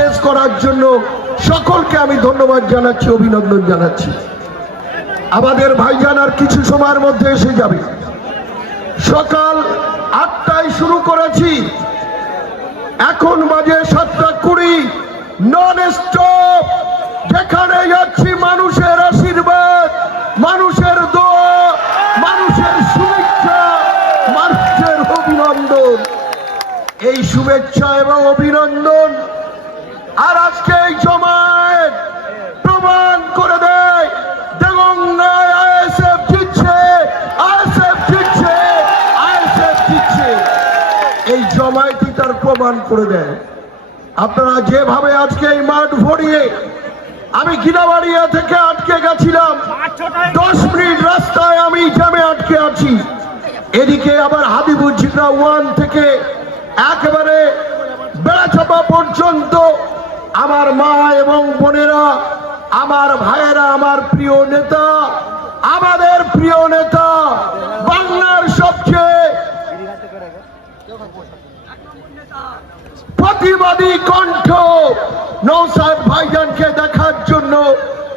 শেষ করার জন্য সকলকে আমি ধন্যবাদ জানাচ্ছি, অভিনন্দন জানাচ্ছি। আমাদের ভাইজান আর কিছু সময়ের মধ্যে এসে যাবে। সকাল 8টায় শুরু করেছি, এখন বাজে 7:20, নন স্টপ। যেখানে যাচ্ছি মানুষের আশীর্বাদ, মানুষের দোয়া, মানুষের শুভেচ্ছা, মানুষের অভিনন্দন। এই শুভেচ্ছা এবং অভিনন্দন আর আজকে এই জমায়েত প্রমাণ করে দেয় দেগঙ্গায় আইএসএফ জিতছে, আইএসএফ জিতছে, আইএসএফ জিতছে। এই জমায়েতই তার প্রমাণ করে দেয়। আপনারা যেভাবে আজকে এই মাঠ ভরিয়ে, আমি গিনাবাড়িয়া থেকে আটকে গেছিলাম, 10 মিনিট রাস্তায় আমি জ্যামে আটকে আছি। এদিকে আবার হাবিবুজ্জিরা 1 থেকে একেবারে বেড়াচাপা পর্যন্ত আমার মা এবং বোনেরা, আমার ভাইয়েরা, আমার প্রিয় নেতা, আমাদের প্রিয় নেতা, বাংলার সবচেয়ে প্রতিবাদী কণ্ঠ নওশাদ ভাইজানকে দেখার জন্য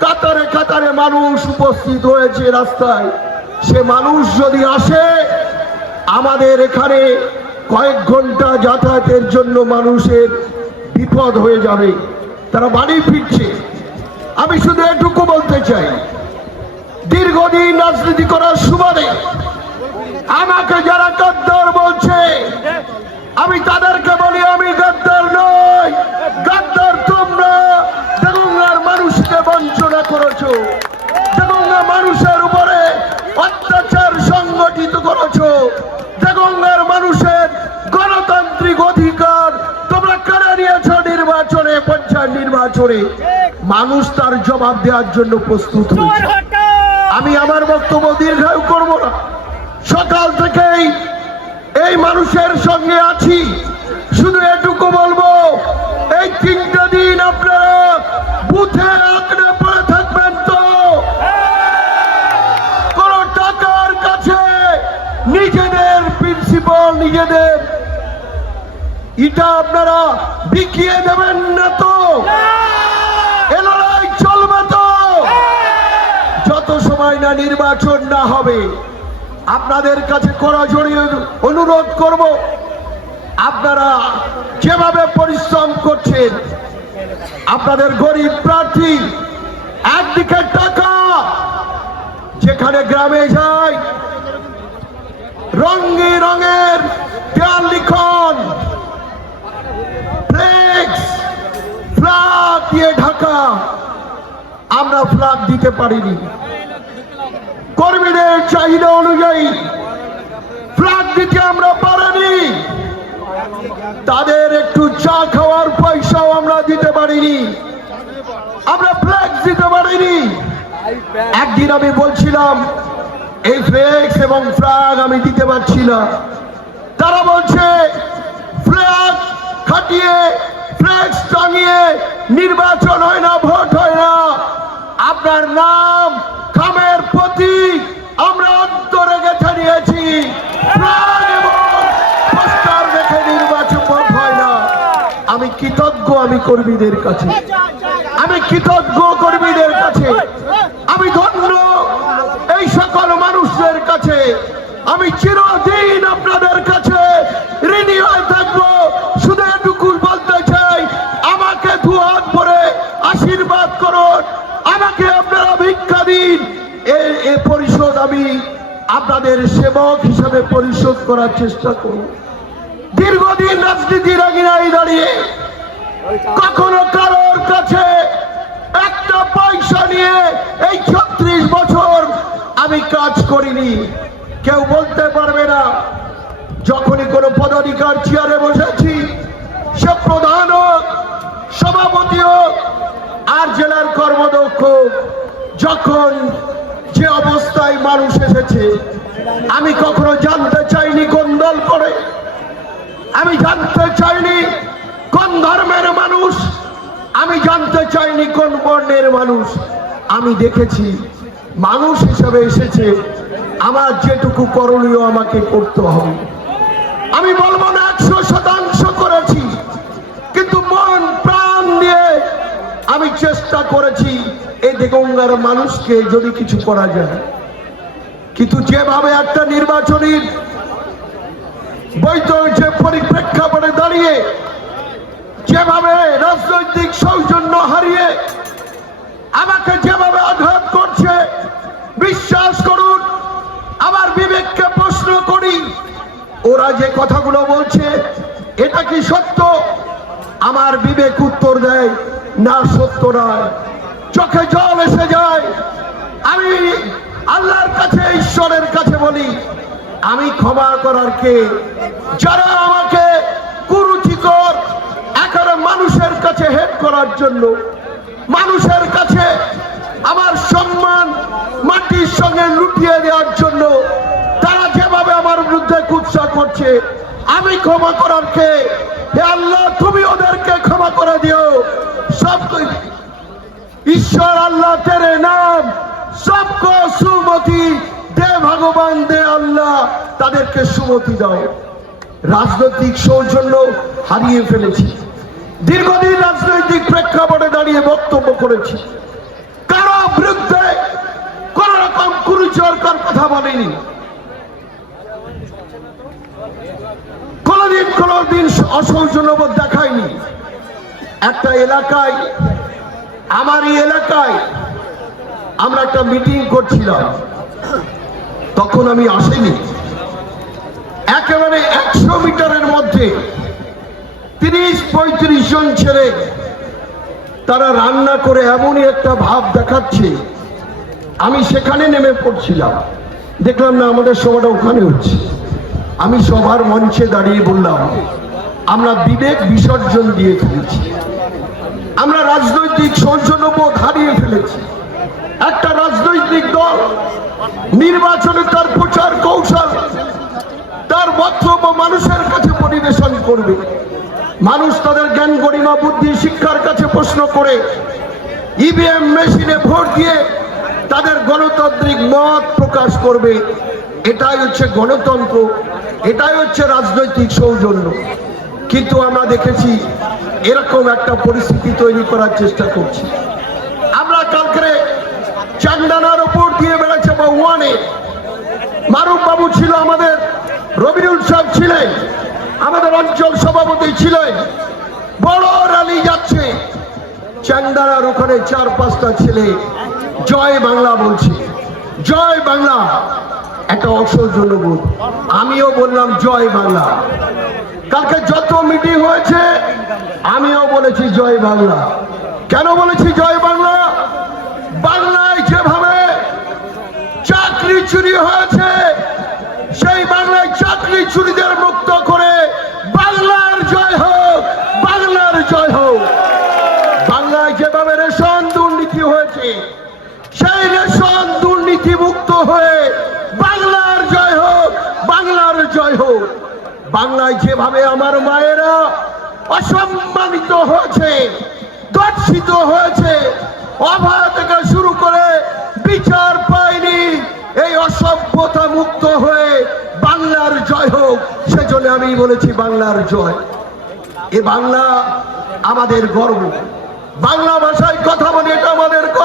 কাতারে কাতারে মানুষ উপস্থিত হয়েছে রাস্তায়। সে মানুষ যদি আসে, আমাদের এখানে কয়েক ঘন্টা যাতায়াতের জন্য মানুষের বিপদ হয়ে যাবে, তারা বাড়ি ফিরছে। আমি শুধু এটুকু বলতে চাই, দীর্ঘদিন রাজনীতি করার সুবাদে আমাকে যারা গাদ্দার বলছে, আমি তাদেরকে বলি আমি গাদ্দার নই। গাদ্দার তোমরা দেগঙ্গার মানুষকে বঞ্চনা করেছো, দেগঙ্গা মানুষের উপরে অত্যাচার সংগঠিত করেছো, দেগঙ্গার মানুষের গণতান্ত্রিক অধিকার তোমরা কেড়ে নিয়েছো নির্বাচনে, পঞ্চায়েত নির্বাচনে। মানুষ তার জবাব দেওয়ার জন্য প্রস্তুত হয়েছে। আমি আমার বক্তব্য দীর্ঘায়ু করব না। সকাল থেকেই এই মানুষের সঙ্গে আছি, শুধু এটুকু বলবো, এই 3টে দিন আপনারা বুথে আঁকড়ে পড়ে থাকবেন তো? কোন টাকার কাছে নিজেদের প্রিন্সিপাল, নিজেদের এটা আপনারা বিকিয়ে দেবেন না তো? এ লড়াই চলবে তো? যত সময় না নির্বাচন না হবে, আপনাদের কাছে কড়াজড়ি অনুরোধ করব, আপনারা যেভাবে পরিশ্রম করছেন, আপনাদের গরিব প্রার্থী একদিকে টাকা, যেখানে গ্রামে যায় রঙে রঙের দেয়াল লিখন, ফ্লেক্স, ফ্ল্যাগ দিয়ে ঢাকা, আমরা ফ্ল্যাগ দিতে পারিনি। কর্মীদের চাহিদা অনুযায়ী ফ্ল্যাগ দিতে আমরা পারিনি, তাদের একটু চা খাওয়ার পয়সাও আমরা দিতে পারিনি, আমরা ফ্ল্যাক্স দিতে পারিনি। একদিন আমি বলছিলাম এই ফ্ল্যাক্স এবং ফ্ল্যাগ আমি দিতে পারছি না, তারা বলছে ফ্ল্যাগ খাটিয়ে, ফ্ল্যাক্স টাঙিয়ে নির্বাচন হয় না, ভোট হয় না। আপনার নাম খামের প্রতীক আমরা অন্তরে গেঁথে নিয়েছি, ফ্ল্যাগ এবং পোস্টার দেখে নির্বাচন ভোট হয় না। আমি কৃতজ্ঞ, আমি কর্মীদের কাছে, আমি কৃতজ্ঞ কর্মীদের কাছে, আমি ধন্য এই সকল মানুষদের কাছে। আমি চিরদিন আপনাদের কাছে ঋণী হয়ে থাকবো। শুধু এটুকু বলতে চাই, আমাকে দুহাত ভরে আশীর্বাদ করুন, আমাকে আপনারা ভিক্ষা দিন। এই পরিশোধ আমি আপনাদের সেবক হিসাবে পরিশোধ করার চেষ্টা করব। দীর্ঘদিন রাজনীতির আঙিনায় দাঁড়িয়ে কখনো কারোর কাছে একটা পয়সা নিয়ে এই 36 বছর আমি কাজ করিনি। কেউ বলতে পারবে না যখনই কোনো পদাধিকার চেয়ারে বসেছি, সে প্রধান হোক, সভাপতি হোক আর জেলার কর্মদক্ষ, যখন যে অবস্থায় মানুষ এসেছে, আমি কখনো জানতে চাইনি কোন দল করে, আমি জানতে চাইনি কোন ধর্মের মানুষ, আমি জানতে চাইনি কোন বর্ণের মানুষ। আমি দেখেছি মানুষ হিসাবে এসেছে, আমার যেটুকু করণীয় আমাকে করতে হবে। আমি বলবো না 100% করেছি, কিন্তু মন প্রাণ চেষ্টা করেছি এই দেগঙ্গার মানুষকে যদি কিছু করা যায়, কিন্তু যেভাবে একটা নির্বাচনী বৈধ যে পরিপ্রেক্ষাপটে দাঁড়িয়ে যেভাবে রাজনৈতিক সৌজন্য হারিয়ে আমাকে যেভাবে আঘাত করছে, বিশ্বাস করুন আমার বিবেককে প্রশ্ন করি, ওরা যে কথাগুলো বলছে এটা কি সত্য? আমার বিবেক উত্তর দেয় না, সত্য নয়। চোখে জল এসে যায়। আমি আল্লাহর কাছে, ঈশ্বরের কাছে বলি, আমি ক্ষমা করার কে? যারা আমাকে কুরুচিকর একেবারে মানুষের কাছে হেড করার জন্য, মানুষের কাছে আমার সম্মান মাটির সঙ্গে লুটিয়ে দেওয়ার জন্য তারা যেভাবে আমার বিরুদ্ধে কুৎসা করছে, আমি ক্ষমা করার কে? হে আল্লাহ, তুমি ওদেরকে ক্ষমা করে দিও। সব ঈশ্বর আল্লাহ তেরে নাম, সবকো সুমতি দে ভগবান দে আল্লাহ, তাদেরকে সুমতি দাও। রাজনৈতিক সৌজন্য হারিয়ে ফেলেছি। দীর্ঘদিন রাজনৈতিক প্রেক্ষাপটে দাঁড়িয়ে বক্তব্য করেছি, কারো বিরুদ্ধে কোন রকম কুরুচিকর কথা বলেনি, কোনদিন অসৌজন্যবোধ দেখায়নি। একটা এলাকায়, আমারই এলাকায় আমরা একটা মিটিং করছিলাম, তখন আমি আসিনি। একেবারে 100 মিটারের মধ্যে 30-35 জন ছেলে তারা রান্না করে এমনই একটা ভাব দেখাচ্ছে। আমি সেখানে নেমে পড়ছিলাম, দেখলাম না আমাদের সভাটা ওখানে হচ্ছে। আমি সভার মঞ্চে দাঁড়িয়ে বললাম, আমরা বিবেক বিসর্জন দিয়ে ফেলেছি, আমরা রাজনৈতিক সৌজন্যবোধ হারিয়ে ফেলেছি। একটা রাজনৈতিক দল নির্বাচনে তার প্রচার কৌশল, তার বক্তব্য মানুষের কাছে পরিবেশন করবে, মানুষ তাদের জ্ঞান গরিমা বুদ্ধি শিক্ষার কাছে প্রশ্ন করে ইভিএম মেশিনে ভোট দিয়ে তাদের গণতান্ত্রিক মত প্রকাশ করবে। এটাই হচ্ছে গণতন্ত্র, এটাই হচ্ছে রাজনৈতিক সৌজন্য। কিন্তু আমরা দেখেছি এরকম একটা পরিস্থিতি তৈরি করার চেষ্টা করছি। আমরা কালকে চান্দানার উপর দিয়ে বেড়াচ্ছে বা ওয়ানে মারুফ বাবু ছিল, আমাদের রবিউল সাহেব ছিলেন, আমাদের অঞ্চল সভাপতি ছিলেন, বড় র্যালি যাচ্ছে। চান্দানার ওখানে 4-5টা ছেলে জয় বাংলা বলছে, জয় বাংলা, একটা অসৌজন্যবোধ। আমিও বললাম জয় বাংলা। কালকে যত মিটিং হয়েছে আমিও বলেছি জয় বাংলা। কেন বলেছি জয় বাংলা? বাংলায় যেভাবে চাকরি চুরি হয়েছে, সেই বাংলায় চাকরি চুরিদের মুক্ত করে বাংলার জয় হোক, বাংলার জয় হোক। বাংলায় যেভাবে রেশন দুর্নীতি হয়েছে, সেই রেশন দুর্নীতি মুক্ত হয়ে বাংলার জয় হোক, বাংলার জয় হোক। বাংলায় যেভাবে আমার মায়েরা অসম্মানিত হয়েছে, দর্শিত হয়েছে, অভয় থেকে শুরু করে বিচার পায়নি, এই অসভ্যতা মুক্ত হয়ে বাংলার জয় হোক। সেজন্য আমি বলেছি বাংলার জয়। এ বাংলা আমাদের গর্ব, বাংলা ভাষায় কথা বলি, এটা আমাদের গর্ব।